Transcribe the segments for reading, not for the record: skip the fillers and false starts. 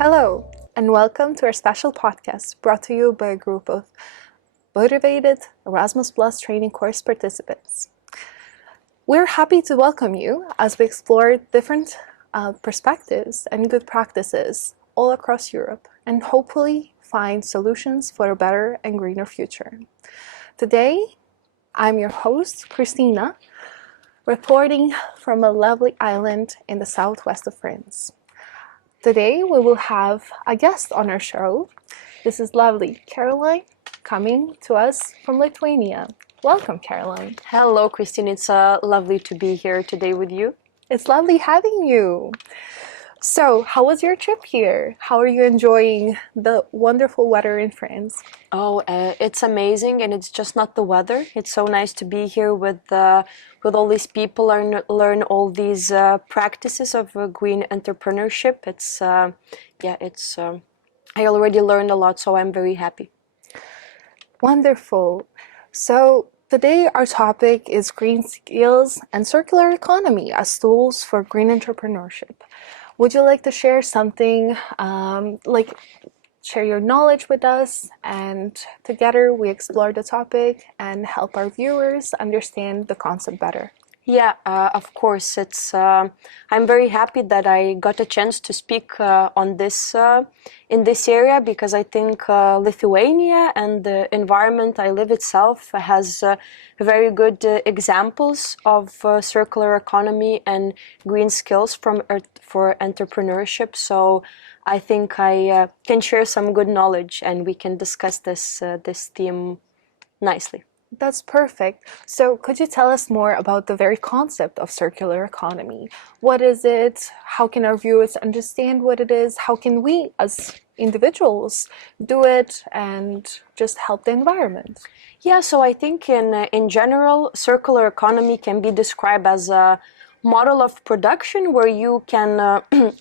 Hello, and welcome to our special podcast brought to you by a group of motivated Erasmus Plus training course participants. We're happy to welcome you as we explore different perspectives and good practices all across Europe and hopefully find solutions for a better and greener future. Today, I'm your host, Christina, reporting from a lovely island in the southwest of France. Today we will have a guest on our show. This is lovely Caroline coming to us from Lithuania. Welcome, Caroline. Hello, Christine. It's lovely to be here today with you. It's lovely having you. So, how was your trip here? How are you enjoying the wonderful weather in France? Oh, it's amazing, and it's just not the weather. It's so nice to be here with all these people and learn all these practices of green entrepreneurship. I already learned a lot, so I'm very happy. Wonderful. So today our topic is green skills and circular economy as tools for green entrepreneurship. Would you like to share something, share your knowledge with us, and together we explore the topic and help our viewers understand the concept better? Yeah, of course. I'm very happy that I got a chance to speak on this in this area, because I think Lithuania and the environment I live itself has very good examples of circular economy and green skills for entrepreneurship. So I think I can share some good knowledge, and we can discuss this theme nicely. That's perfect. So could you tell us more about the very concept of circular economy? What is it? How can our viewers understand what it is? How can we as individuals do it and just help the environment? Yeah, so I think in general, circular economy can be described as a model of production where you can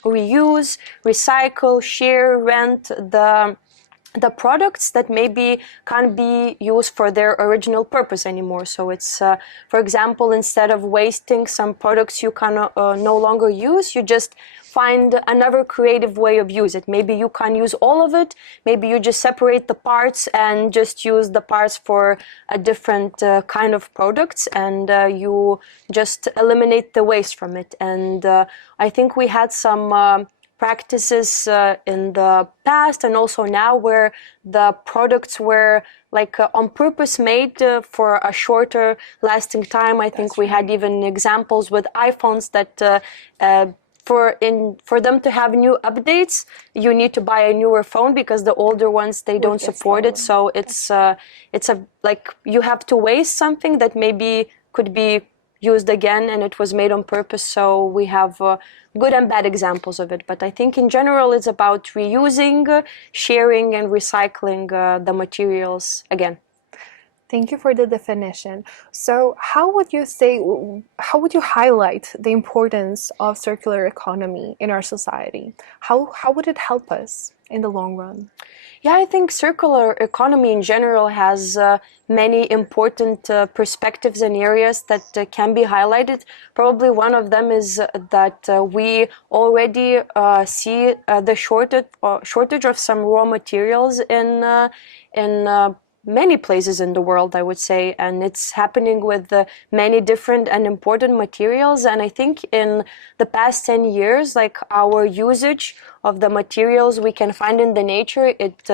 reuse, recycle, share, rent the products that maybe can't be used for their original purpose anymore. So it's, for example, instead of wasting some products you can no longer use, you just find another creative way of use it. Maybe you can use all of it. Maybe you just separate the parts and just use the parts for a different kind of products, and you just eliminate the waste from it. And I think we had some practices in the past and also now where the products were on purpose made for a shorter lasting time. I think we had even examples with iPhones that for them to have new updates, you need to buy a newer phone because the older ones, they don't support it. So you have to waste something that maybe could be used again, and it was made on purpose. So we have good and bad examples of it. But I think in general it's about reusing, sharing, and recycling the materials again. Thank you for the definition. So how would you highlight the importance of circular economy in our society? How would it help us in the long run? Yeah, I think circular economy in general has many important perspectives and areas that can be highlighted. Probably one of them is that we already see the shortage of some raw materials in many places in the world, I would say, and it's happening with many different and important materials. And I think in the past 10 years, our usage of the materials we can find in the nature, it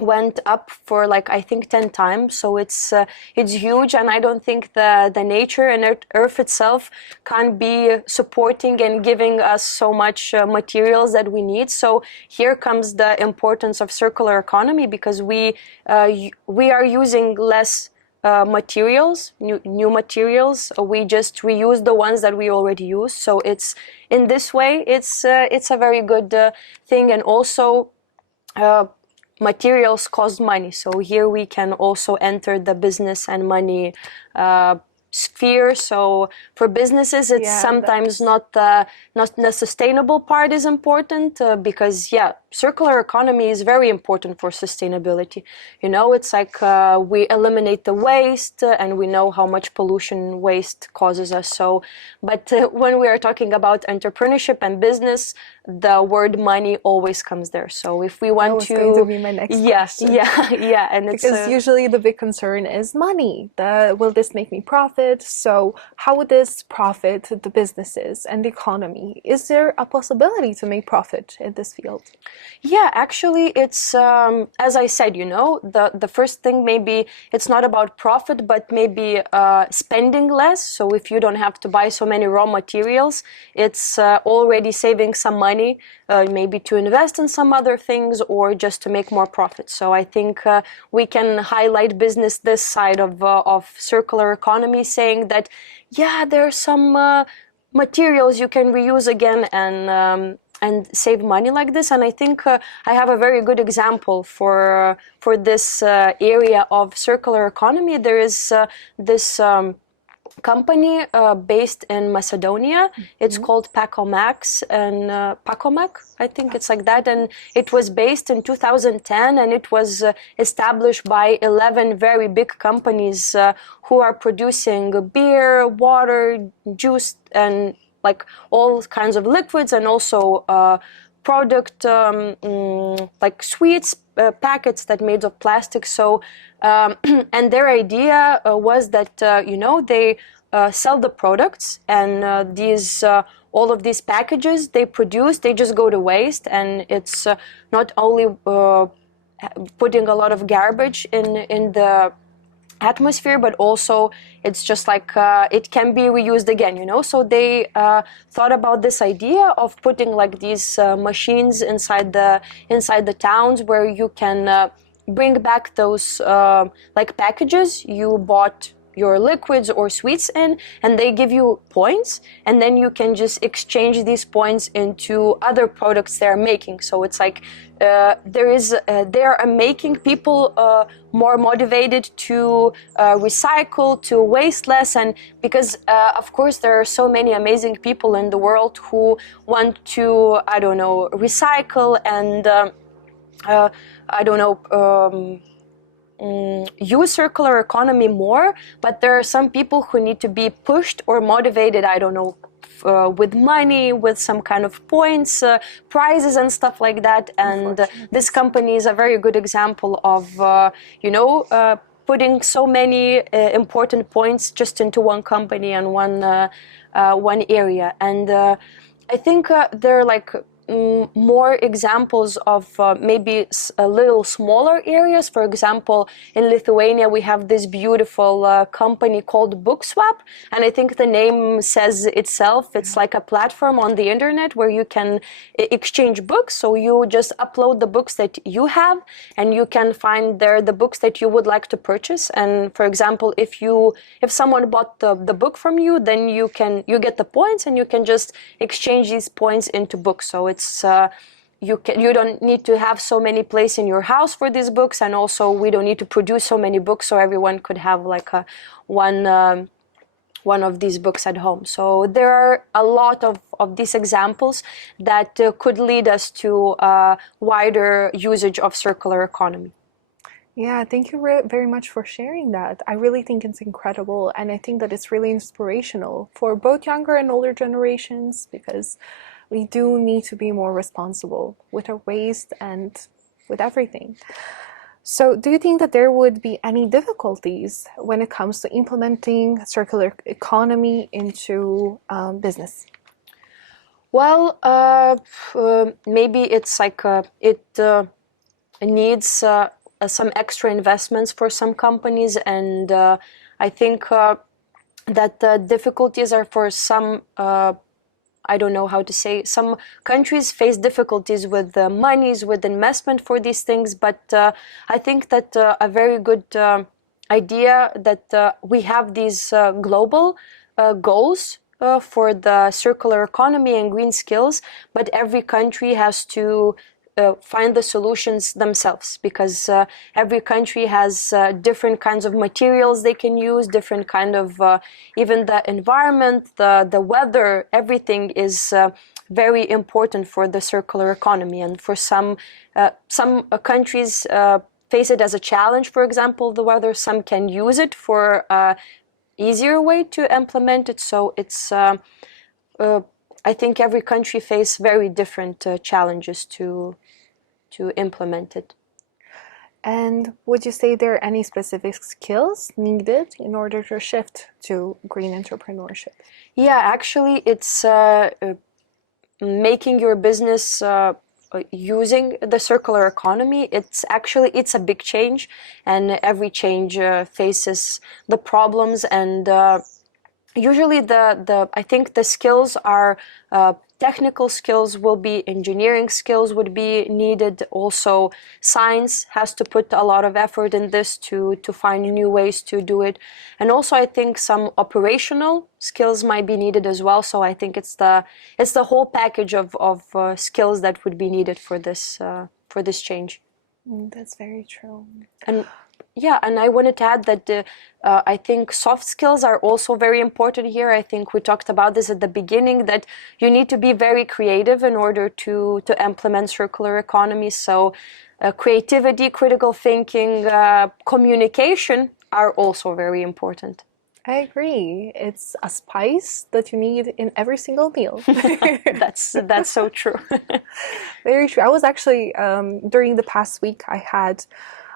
went up for I think 10 times. So it's huge, and I don't think the nature and Earth itself can be supporting and giving us so much materials that we need. So here comes the importance of circular economy, because we are using less materials, new materials. We just reuse the ones that we already use. So it's in this way, it's a very good thing. And also materials cost money, so here we can also enter the business and money sphere. So for businesses, it's sometimes not the sustainable part is important because circular economy is very important for sustainability. You know, it's like we eliminate the waste and we know how much pollution waste causes us. So, but when we are talking about entrepreneurship and business, the word money always comes there. So if we want to, going to be my next question. And it's because usually the big concern is money. Will this make me profit? So how would this profit the businesses and the economy? Is there a possibility to make profit in this field? Yeah, actually, it's as I said, you know, the first thing, maybe it's not about profit, but maybe spending less. So if you don't have to buy so many raw materials, it's already saving some money, maybe to invest in some other things or just to make more profit. So I think we can highlight business this side of circular economy, saying that there are some materials you can reuse again and save money like this. And I think I have a very good example for this area of circular economy. There is this company based in Macedonia. It's called Pacomax, and Pacomac, I think it's like that. And it was based in 2010, and it was established by 11 very big companies who are producing beer, water, juice, and like all kinds of liquids, and also product like sweets packets that made of plastic. So and their idea was that you know, they sell the products, and these all of these packages they produce, they just go to waste, and it's not only putting a lot of garbage in the atmosphere, but also it's just like it can be reused again, you know. So they thought about this idea of putting like these machines inside the towns where you can bring back those like packages you bought your liquids or sweets in, and they give you points, and then you can just exchange these points into other products they're making. So it's like they are making people more motivated to recycle, to waste less, and because of course there are so many amazing people in the world who want to, I don't know, recycle and use circular economy more, but there are some people who need to be pushed or motivated, I don't know, with money, with some kind of points, prizes and stuff like that. And this company is a very good example of, you know, putting so many important points just into one company and one area. And I think there are like more examples of maybe a little smaller areas. For example, in Lithuania we have this beautiful company called BookSwap, and I think the name says itself. It's like a platform on the internet where you can exchange books. So you just upload the books that you have, and you can find there the books that you would like to purchase. And for example, if someone bought the book from you, then you get the points, and you can just exchange these points into books. So it's you don't need to have so many places in your house for these books, and also we don't need to produce so many books, so everyone could have like one of these books at home. So there are a lot of these examples that could lead us to wider usage of circular economy. Yeah, thank you very much for sharing that. I really think it's incredible, and I think that it's really inspirational for both younger and older generations, because we do need to be more responsible with our waste and with everything. So do you think that there would be any difficulties when it comes to implementing circular economy into business? Well, maybe it's like it needs some extra investments for some companies, and I think that the difficulties are for some I don't know how to say, some countries face difficulties with the monies, with investment for these things, but I think that a very good idea that we have these global goals for the circular economy and green skills, but every country has to find the solutions themselves, because every country has different kinds of materials they can use, different kind of even the environment, the weather, everything is very important for the circular economy. And for some countries face it as a challenge, for example, the weather. Some can use it for easier way to implement it. So it's I think every country face very different challenges to implement it. And would you say there are any specific skills needed in order to shift to green entrepreneurship? Yeah, actually, it's making your business using the circular economy. It's a big change, and every change faces the problems. And usually I think the skills are technical skills, will be engineering skills would be needed. Also, science has to put a lot of effort in this to find new ways to do it. And also, I think some operational skills might be needed as well. So I think it's the whole package of skills that would be needed for this change. That's very true. And yeah, and I wanted to add that I think soft skills are also very important here. I think we talked about this at the beginning, that you need to be very creative in order to implement circular economy. So creativity, critical thinking, communication are also very important. I agree. It's a spice that you need in every single meal. That's so true. Very true. I was actually, during the past week, I had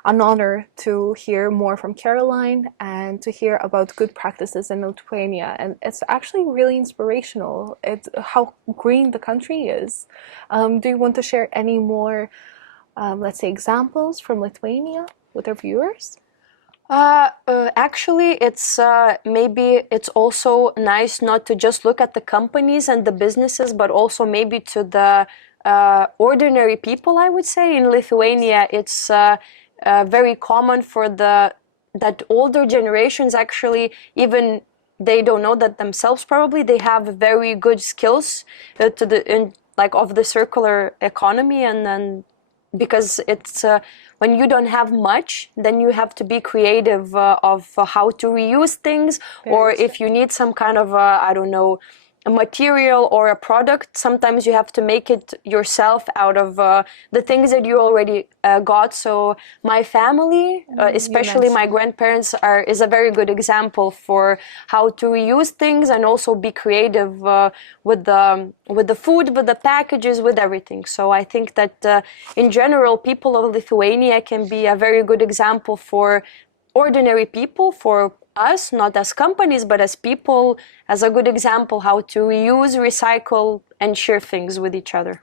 an honor to hear more from Caroline and to hear about good practices in Lithuania. And it's actually really inspirational. It's how green the country is. Do you want to share any more, let's say, examples from Lithuania with our viewers? Actually, it's maybe it's also nice not to just look at the companies and the businesses, but also maybe to the ordinary people. I would say in Lithuania, it's very common for that older generations, actually, even they don't know that themselves, probably they have very good skills of the circular economy. And then because it's when you don't have much, then you have to be creative of how to reuse things. Or if you need some kind of I don't know, a material or a product, sometimes you have to make it yourself out of the things that you already got. So my family, especially my grandparents, is a very good example for how to reuse things and also be creative with the food, with the packages, with everything. So I think that in general, people of Lithuania can be a very good example for ordinary people, for us, not as companies, but as people, as a good example how to reuse, recycle, and share things with each other.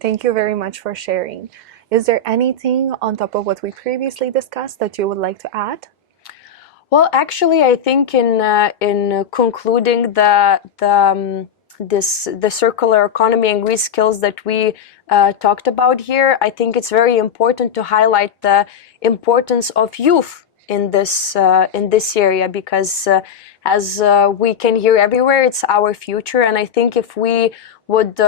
Thank you very much for sharing. Is there anything on top of what we previously discussed that you would like to add? Well, actually, I think in concluding the circular economy and green skills that we talked about here, I think it's very important to highlight the importance of youth in this area, because as we can hear everywhere, it's our future. And I think if we would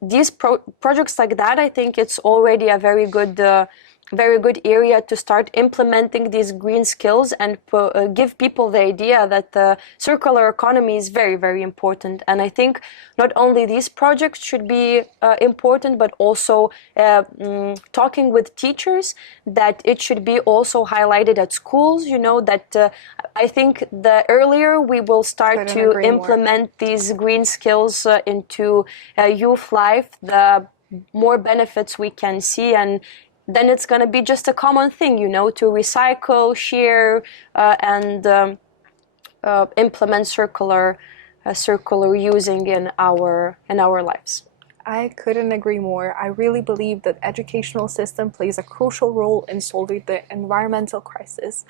these projects like that, I think it's already a very good area to start implementing these green skills and give people the idea that the circular economy is very, very important. And I think not only these projects should be important, but also talking with teachers, that it should be also highlighted at schools. You know, that I think the earlier we will start to implement these green skills into youth life, the more benefits we can see. And then it's going to be just a common thing, you know, to recycle, share, and implement circular using in our lives. I couldn't agree more. I really believe that educational system plays a crucial role in solving the environmental crisis.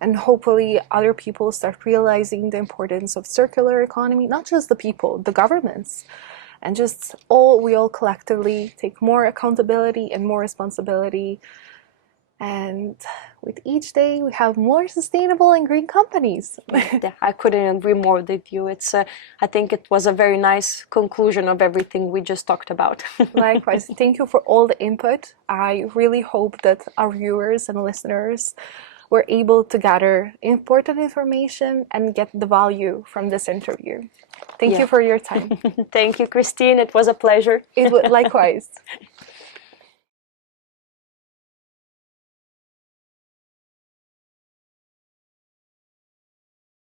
And hopefully other people start realizing the importance of circular economy, not just the people, the governments. And just we all collectively take more accountability and more responsibility And with each day, we have more sustainable and green companies. Yeah, I couldn't agree more with you. I think it was a very nice conclusion of everything we just talked about. Likewise, thank you for all the input. I really hope that our viewers and listeners were able to gather important information and get the value from this interview. Thank you for your time. Thank you, Christine. It was a pleasure. Likewise.